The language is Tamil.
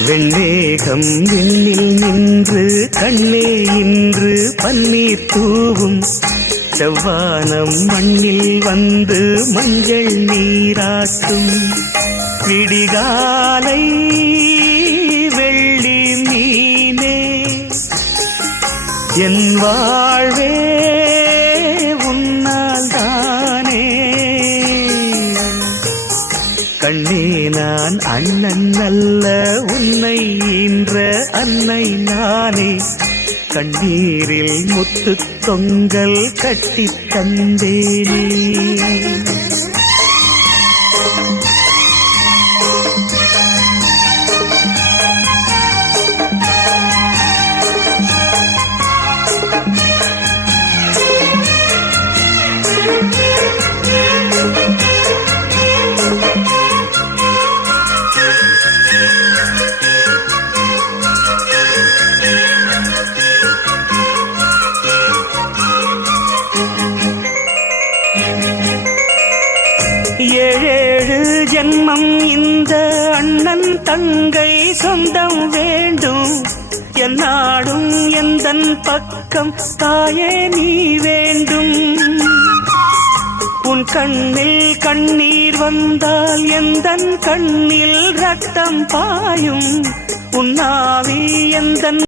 வெண்மேகம் விண்ணில் நின்று கண்ணே இன்று பன்னீர் தூவும் செவ்வானம் மண்ணில் வந்து மஞ்சள் நீராட்டும் விடிகாலை வெள்ளி மீனே என் வாழ்வே உன்னால் தானே கண்ணே நான் அண்ணன் அல்ல உன்னை ஈன்ற அன்னை நானே கண்ணீரில் முத்து தொங்கல் கட்டித் தந்தேனே ஏழேழு ஜென்மம் இந்த அண்ணன் தங்கை சொந்தம் வேண்டும் என்னாடும் எந்தன் பக்கம் தாயே நீ வேண்டும் உன் கண்ணில் கண்ணீர் வந்தால் எந்தன் கண்ணில் ரத்தம் பாயும் உன்னாவி எந்தன்